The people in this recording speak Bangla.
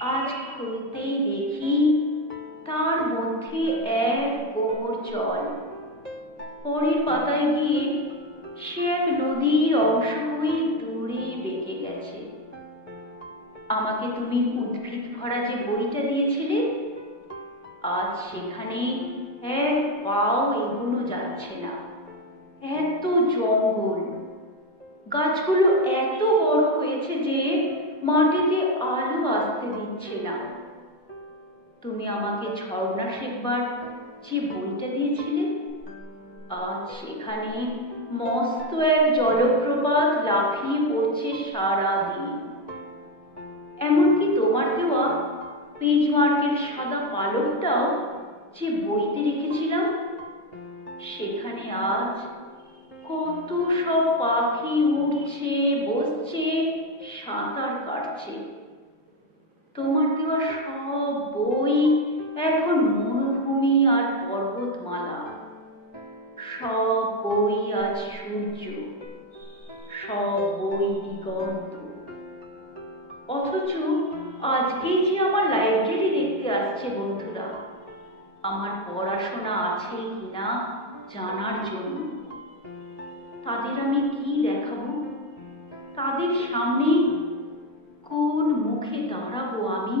আজ খুলতেই দেখি তার মধ্যে এক কোমর জল। পরের পাতায় গিয়ে সে এক নদীর অংশ হয়ে দূরে বেঁকে গেছে। আমাকে তুমি উদ্ভিদ ভরা যে বইটা দিয়েছিলে, আজ সেখানে এক পাও এগোনো যাচ্ছে না। এত জঙ্গল, গাছগুলো এত বড় হয়েছে যে মাটিতে আলো আসতে দিচ্ছে না। তুমি আমাকে ঝর্ণা শেখবার যে বইটা দিয়েছিলে, আজ সেখানে মস্ত এক জলপ্রপাত লাফিয়ে পড়ছে সারা দিন। এমনকি তোমার দেওয়া পেজমার্কের সাদা পালকটাও যে বইতে রেখেছিলাম, সেখানে আজ কত সব পাখি উঠছে, বসছে, সাঁতার কাটছে। তোমার দেওয়া সব বই এখন মরুভূমি আর পর্বতমালা। সব বই আজ সূর্য, সব বই দিগন্ত। অথচ আজকেই যে আমার লাইব্রেরি দেখতে আসছে বন্ধুরা, আমার পড়াশোনা আছে কিনা জানার জন্য। তাদের আমি কি দেখাবো? তাদের সামনে কোন মুখে দাঁড়াবো আমি?